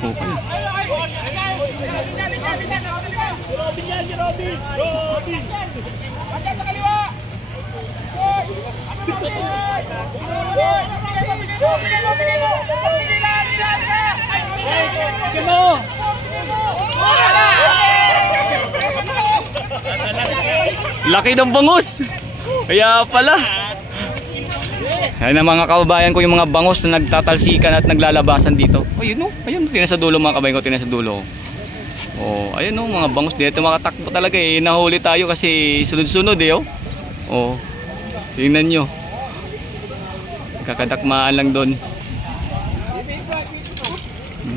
Okay. Laki ng bangus. Kaya pala. Ayan ang mga kababayan ko, yung mga bangus na nagtatalsikan at naglalabasan dito. Ayun oh, ayun, tinasa dulo mga kababayan ko, tinasa dulo. Oh, ayun oh, mga bangus dito makatakbo talaga eh. Nahuli tayo kasi sunod-sunod eh oh. Oh. Tingnan nyo. Kakadakmaan lang doon.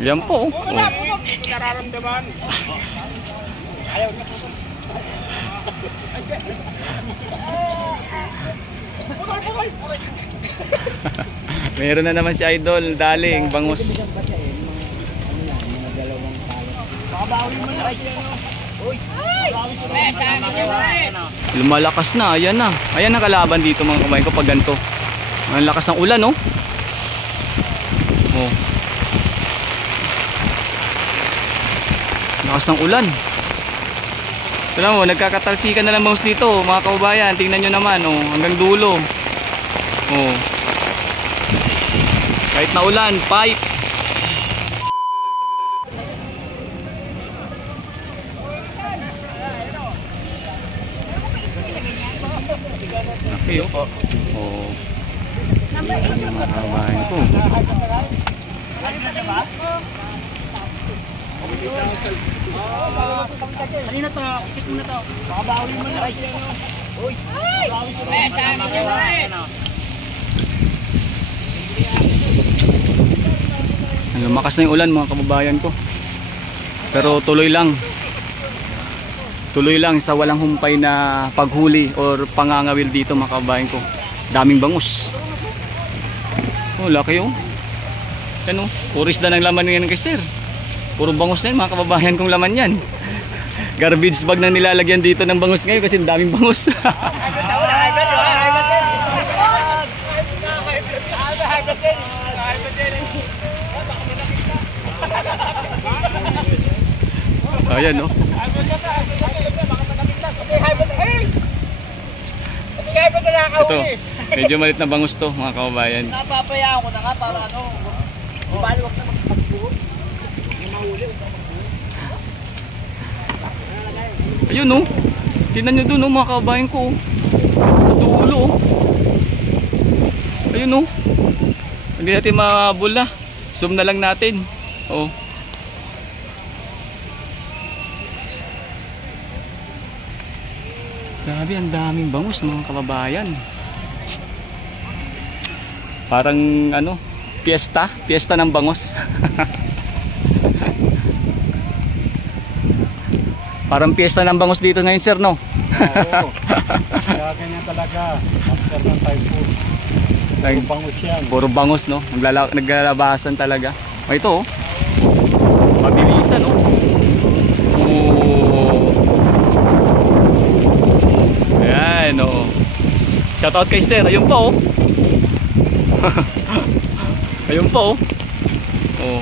Yan po oh. Nararamdaman. Ayaw na. Meron na naman si Idol, daling bangus. Lumalakas na, ayan na. Ayan ang kalaban dito mga kabayan ko pag ganito. Ang lakas ng ulan, oh. Oh. Lakas ng ulan. Tignan mo, nagkakatalsikan na lang bangus dito, mga kababayan. Tingnan nyo naman, oh, hanggang dulo. Oh. Kahit na ulan, pipe. Okay, oh. Oh. Mga kababayan ko. Kanina to, ikit mo na to. Babawi mo na siya, no? Uy! Babawi mo na siya. Lumakas na yung ulan mga kababayan ko. Pero tuloy lang. Tuloy lang sa walang humpay na paghuli or pangangawil dito mga kababayan ko. Daming bangus. Oh, laki oh. Ano? Puris na ng laman ngayon kay sir. Puro bangus na yun mga kababayan kong laman yan. Garbage bag nang nilalagyan dito ng bangus ngayon kasi daming bangus. Ayan no. Ito, medyo malit na bangus to mga kababayan. Napapayaan ko na nga para ano. Baliwag na magpagbuo. Ayun no. Tingnan nyo dun no mga kababayan ko. Dulo oh. Ayun no. Hindi natin mabula. Zoom na lang natin. Oh. Grabe, ang daming bangus mga kababayan. Parang ano, piyesta ng bangus. Parang piyesta ng bangus dito ngayon sir no? Oo. Kaya ganyan talaga. After ng typhoon. Puro bangus yan. Puro bangus no? Naglalabasan talaga. O ito oh. Mabilisan no? Oh. Ayan oh. Shoutout kay sir. Ayun po oh. Ayun po oh. Oh.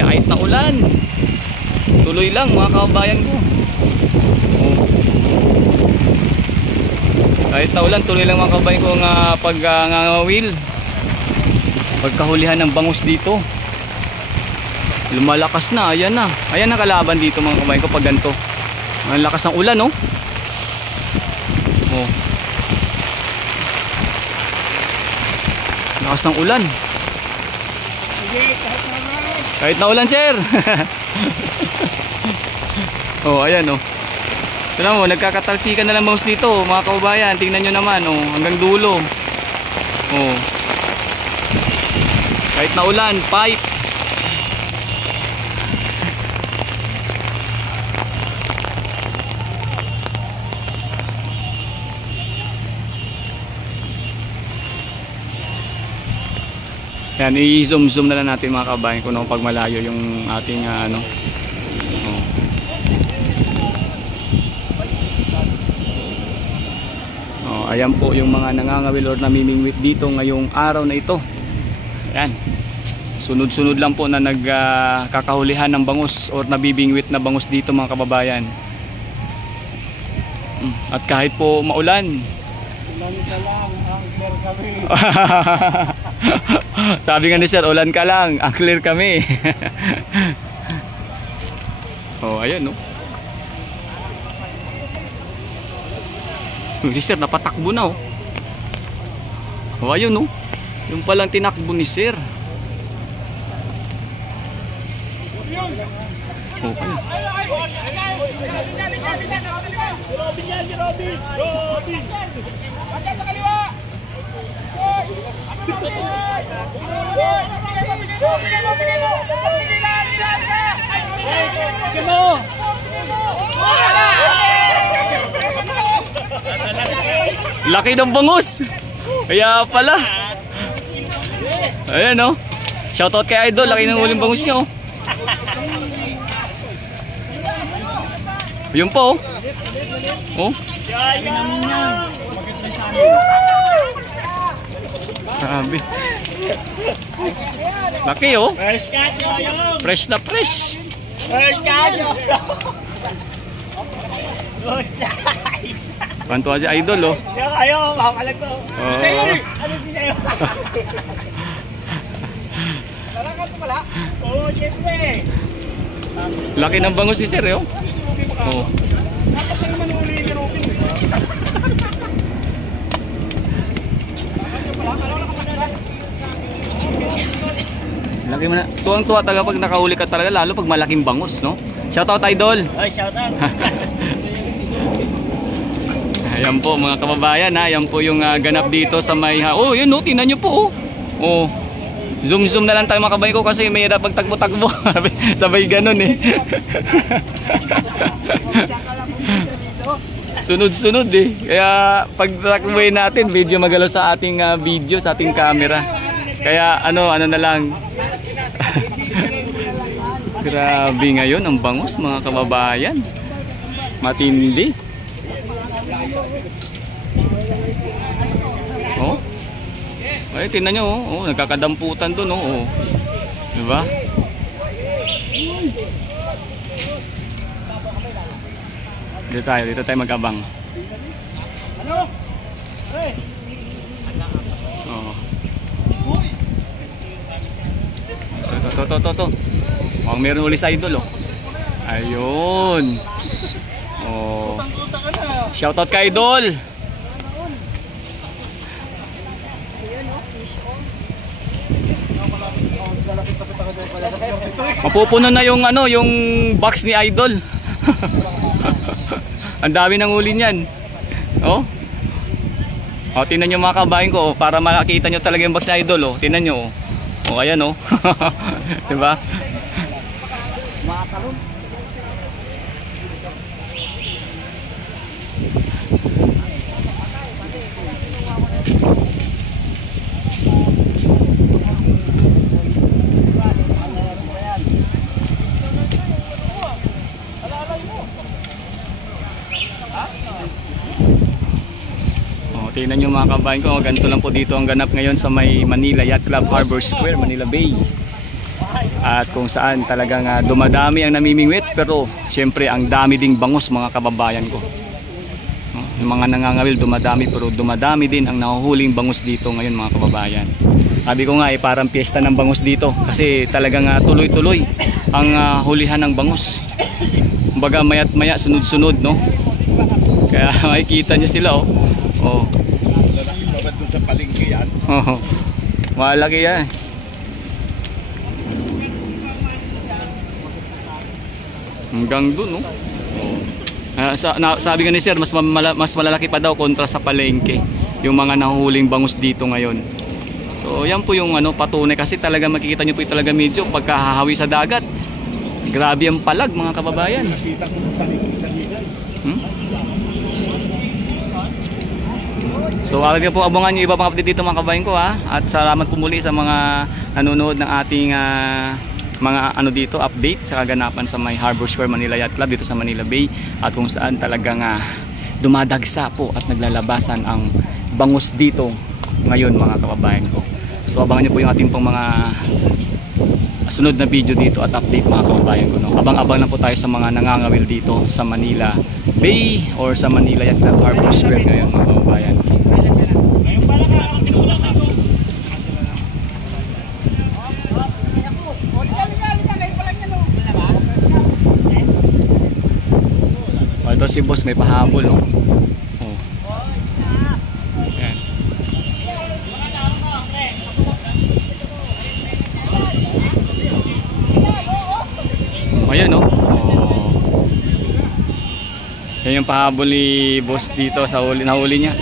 Kahit na ulan, tuloy lang mga kababayan ko. Oh. Kahit na ulan, tuloy lang mga kababayan ko nga pag-ngangawil. Pagkahulihan ng bangus dito. Lumalakas na, ayan na. Ayan ang kalaban dito mga kababayan ko pag ganito. Ang lakas ng ulan no. Oh. Lakas ng ulan. Kahit na ulan sir. Oh ayan oh. Tignan mo, nagkakatalsikan na lang bangus dito mga kababayan. Tingnan nyo naman oh, hanggang dulo. Oh. Kahit na ulan, pipe. Yan, i-zoom na lang natin mga kabayan kung pag malayo yung ating ano. Oh. Oh, Ayan po yung mga nangangawil or namimingwit dito ngayong araw na ito. Ayan. Sunod-sunod lang po na nagkakahulihan ng bangus or nabibingwit na bangus dito mga kababayan. At kahit po maulan, Ulan ka lang, ang clear kami. sabi nga ni sir, ulan ka lang, ang clear kami. Oh, ayan no. Si sir napatakbo na oh. Oh, ayun no. Yung palang tinakbo ni sir. Oh, ayun. Laki ng bangus. Kaya pala. Ayan oh. Shoutout kay Idol, laki ng huling bangus niya oh. Yun po oh. Oh. Grabe. Laki oh. Fresh catch yun. Fresh na fresh. Fresh catch yun. Good size. Pantuwa si Idol oh. Kaya kayo, makakalag ko. Oo. Sa'yo eh. Ano din sa'yo? Talagang ito pala? Oo, syempre. Laki ng bangus ni sir oh. Oh. Dapat na naman uli ni Robin eh. Laki mo na. Tuwang-tuwa talaga pag nakahuli ka talaga, lalo pag malaking bangus, no? Shoutout Idol. Ay, shout out. Ayan po mga kababayan ha. Ayan po yung ganap dito sa may oh, yun no, tingnan nyo po oh. Oh. Zoom na lang tayo mga kababayan ko kasi may hirap pagtakbo-takbo. Sabay ganun eh. Sunod-sunod eh. Kaya pag takbuhin natin, video magalaw sa ating video, sa ating camera. Kaya ano na lang. Grabe ngayon ang bangus mga kababayan. Matindi. Oh. Ay, tingnan nyo oh. Oh, nagkakadamputan doon oh. Diba? Dito tayo mag-abang. Ano? Hey. Oh. To. Oh, meron uli sa Idol oh. Ayun. Oh. Shoutout kay Idol. Mapupuno na yung ano, yung box ni Idol. Ang dami ng uli niyan. Oh. Oh, tingnan niyo mga kabayan ko oh, para makita niyo talaga yung box ni Idol oh. Tingnan niyo oh. Oh, ayan oh. 'Di ba? Matalon. Tingnan nyo mga kabayan ko, ganito lang po dito ang ganap ngayon sa may Manila Yacht Club Harbor Square, Manila Bay. At kung saan talagang dumadami ang namimingwit, pero siyempre ang dami ding bangus mga kababayan ko. Yung mga nangangawil dumadami, pero dumadami din ang nahuhuling bangus dito ngayon mga kababayan. Sabi ko nga parang piyesta ng bangus dito kasi talagang tuloy-tuloy ang hulihan ng bangus. Kumbaga maya't maya sunod-sunod no. Kaya makikita nyo sila oh. Oh. Doon sa palengke yan. Oh. Malaki yan. Hanggang dun no. Oh. Sabi nga ni sir, mas malalaki pa daw kontra sa palengke yung mga nahuhuling bangus dito ngayon. So yan po yung patunay kasi talaga makikita nyo po talaga medyo pagkahahawi sa dagat. Grabe ang palag mga kababayan. Nakita ko sa palengke sa Ligay. So agad po abangan nyo iba pang update dito mga kabayan ko ha. At salamat po muli sa mga nanonood ng ating mga dito update sa kaganapan sa may Harbor Square Manila Yacht Club dito sa Manila Bay. At kung saan talagang dumadagsa po at naglalabasan ang bangus dito ngayon mga kababayan ko. So abangan nyo po yung ating pang mga sunod na video dito at update mga kababayan ko, no? Abang-abang na po tayo sa mga nangangawil dito sa Manila Bay or sa Manila Yacht Club Harbor Square ngayon mga kababayan. Ngayon pala ka ang kinukulang ako. O, ito si boss may pahabol, no? Oh. Ayan. Ayan, no? Oh. Yan yung pahabol ni boss dito sa nahuli niya.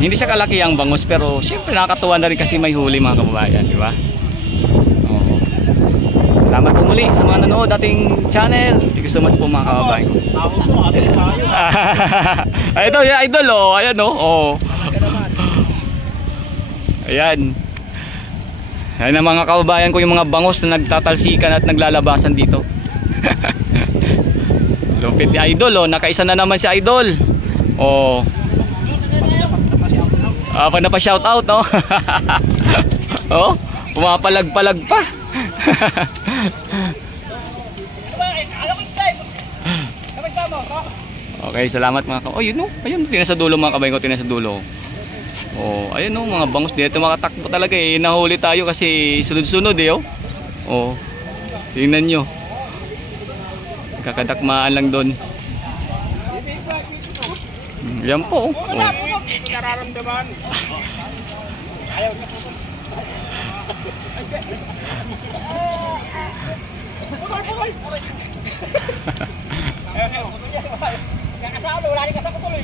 Hindi siya kalaki ang bangus pero syempre nakakatuwa na rin kasi may huli mga kababayan, di ba? Oo. Salamat po muli sa mga nanood ating channel. Thank you so much po mga kababayan. Tawag mo, atin tayo. Ay, ito, yung idol, oh. Ayan, oh. Oh. Ayan. Ayan ang mga kababayan ko, yung mga bangus na nagtatalsikan at naglalabasan dito. Lupit ni idol, oh. Nakaisa na naman si idol. Oh. Pag napa-shoutout, no? Oh, pumapalag-palag pa. Okay, salamat mga kababayan. Oh, yun, no? Ayun, tinasa dulo mga kababayan ko, tinasa dulo. Oh, ayun, no? Mga bangus dito makatakbo talaga eh. Nahuli tayo kasi sunod-sunod eh, oh. Oh, tingnan nyo. Kakadakmaan lang doon. Yan po. Oh. Nararamdaman. Ayaw na. Putol. Kakasama, wala rin kasama tuloy.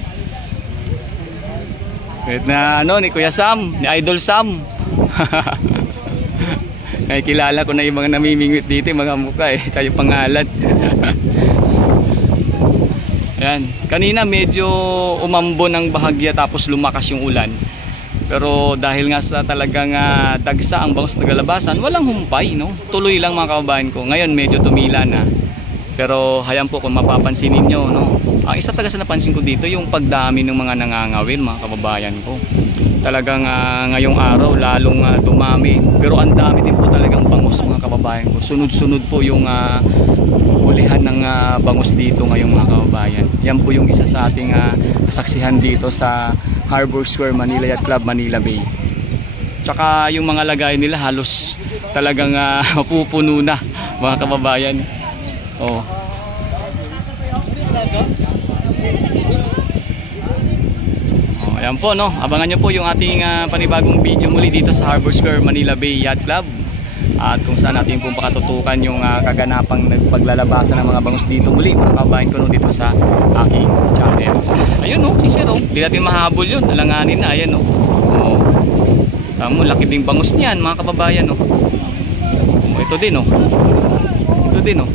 Kahit na ano, ni Kuya Sam, ni Idol Sam. Nakikilala ko na yung mga namimingwit dito, yung mga mukha eh, tsaka yung pangalan. Ayan. Kanina medyo umambon ng bahagya tapos lumakas yung ulan. Pero dahil nga sa talagang dagsa ang bangus naglalabasan, walang humpay, no? Tuloy lang mga kababayan ko. Ngayon medyo tumila na. Pero hayan po kung mapapansin ninyo, no? Ang isa talaga sa napansin ko dito yung pagdami ng mga nangangawil mga kababayan ko. Talagang ngayong araw lalong dumami. Pero ang dami din po talagang bangus mga kababayan ko. Sunod-sunod po yung hulihan ng bangus dito ngayong mga kababayan. Yan po yung isa sa ating kasaksihan dito sa Harbor Square Manila Yacht Club Manila Bay. Tsaka yung mga lagay nila halos talagang mapupuno na mga kababayan. Oh. Ayan po, no? Abangan nyo po yung ating panibagong video muli dito sa Harbor Square Manila Bay Yacht Club. At kung saan natin pong pakatutukan yung kaganapang nagpaglalabasan ng mga bangus dito muli mga kababayan ko, no, dito sa aking channel. Ayun, no, si Sir, oh. Hindi natin mahabol yun, alanganin na, ayan, no. Oh. Tamo, laki ding bangus niyan mga kababayan, no. Oh, ito din, no. Ito din, no.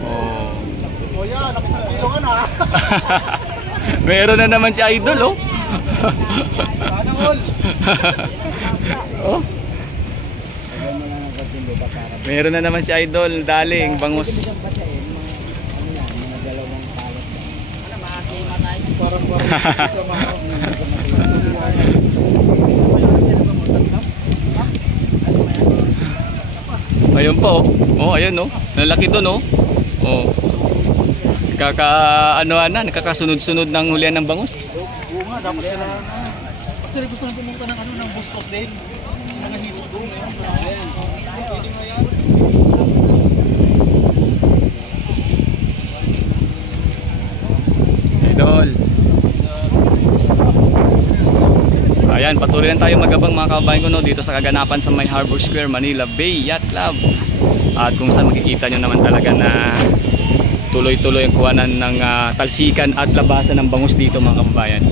Oh. O yan, nakisang kilo ka na. Meron na naman si Idol, oh. Sana all. Oh. Meron na naman si Idol, daling bangus. Ayun po, oh, ayun, oh. Nalaki doon, oh. Oh. Nakakasunod-sunod ng hulihan ng bangus. Oo nga, dapat sila na. Actually, gusto nang pumunta ng ng Bustos din. Nangahilot doon. Ayan. Pwede nga yan. Idol. Ayan, patuloy lang tayo magabang mga kababayan ko, no, dito sa kaganapan sa may Harbor Square Manila Bay Yacht Club. At kung saan makikita nyo naman talaga na tuloy-tuloy ang kuhanan ng talsikan at labasan ng bangus dito mga kababayan.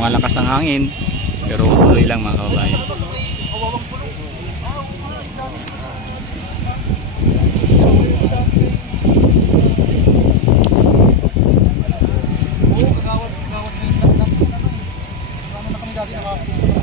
Malakas ang hangin pero tuloy lang mga kababayan. lagi nakapuso